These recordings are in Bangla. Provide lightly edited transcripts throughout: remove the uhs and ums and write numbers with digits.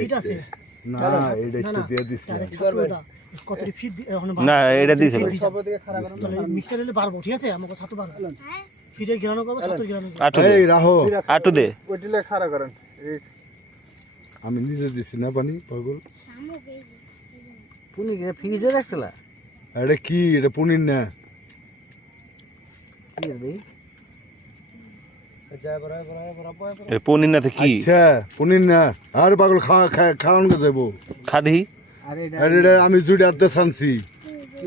ফিট আছে না এটা একটু দিয়ে দিছি কতটি ফিট না এটা দিছে তাহলে মিক্সার হলে বাড়বো ঠিক আছে আমাকে ছাতু বাড়বো ফিটের গিরানো করবো ছাতুর গিরানো আটু দে এই রাহো আটু দে ওইটিলে খাড়া করেন আমি নিজে দিছি না পানি পাগল পুনি ফ্রিজে রাখছিলা এটা কি এটা পনির না কি রে এ পনির না তো কি আচ্ছা পনির না আরে পাগল খাওয়ান কে যাবো খাদি আরে আরে এটা আমি জুড়ে আনতে চানছি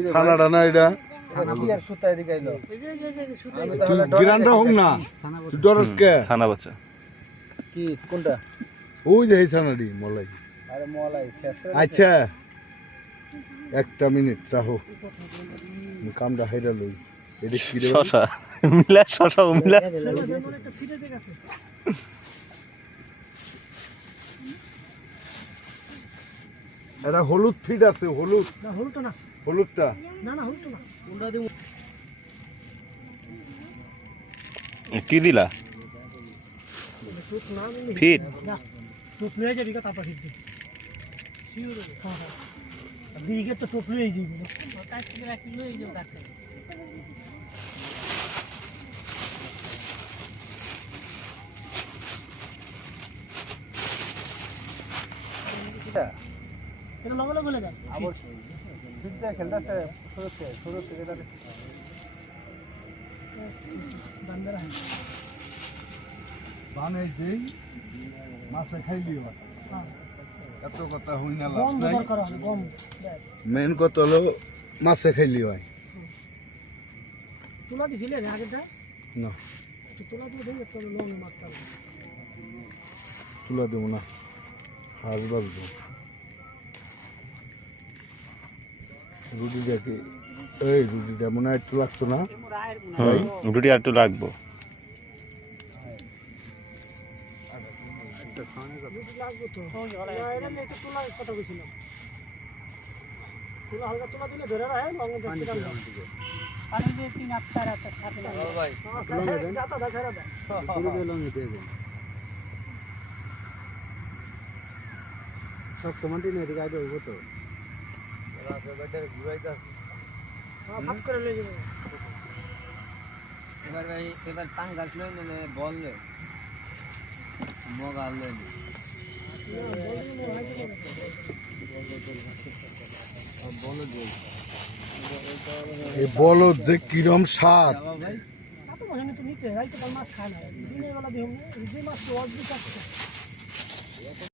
ছানাটা না এটা কি আর সুতা এদিকে আইলো তুই গিরানটা হোক না তুই ডরস কে ছানা বাচ্চা কি কোনটা ওই যে এই ছানাটি মলাই আরে মলাই শেষ করে আচ্ছা একটা মিনিট রাহো কামটা হাইরা লই এটা কি রে শশা মিলা শশা মিলা একটা ফিটে দেখ আছে এটা হলুদ ফিট আছে হলুদ না হলুদ না হলুদটা না না হলুদ না কোনটা দিব কি দিলা টুক না ফিট না টুক লয়ে যাবি তারপর ফিট দি শিওর হ্যাঁ দিকে তো টুক লয়ে যাবি কাট থেকে রাখি লয়ে যাবো কাট এটা লগলে বলে দাও আবার ফিটটা খেলতাছে শুরুতে এটা বান্দরা है বানাই দেই মাছে খাইলি হয় এত কথা হই না লাভ গম নাই ব্যবহার করা হয় গম ব্যাস মেন কথা হলো মাছে খাইলি হয় তুলা দিছিলে রে আগেটা না তুলা দিয়ে দেই একটা লোন মারতে হবে তুলা দেবো না হাল বাজবো রুটিটাকে এই রুটিটা মনে হয় একটু লাগতো না রুটি আর একটু লাগবো লাগবে তো এটা নিয়ে একটু তুলা কথা কইছিলাম তুলা হালকা তুলা দিলে ধরে রাখে লং দেখতে দাম পানি দিয়ে 3 8 4 8 7 লাগে ভাই যাতা দা ছাড়া দা পুরো দিয়ে লং দিয়ে দেন সব সমানটি নিয়ে দিকে আইবে হইব তো ভাগ করে লয়ে যাবে এবার টাঙ্গাস লই নিলে বল লই মগা লই এই বলদ যে কিরম স্বাদ এত মজা তো নিচে রাইতে কাল মাছ খায় না দিনের বেলা দেখুন যে মাছ তো অদ্ভুত আছে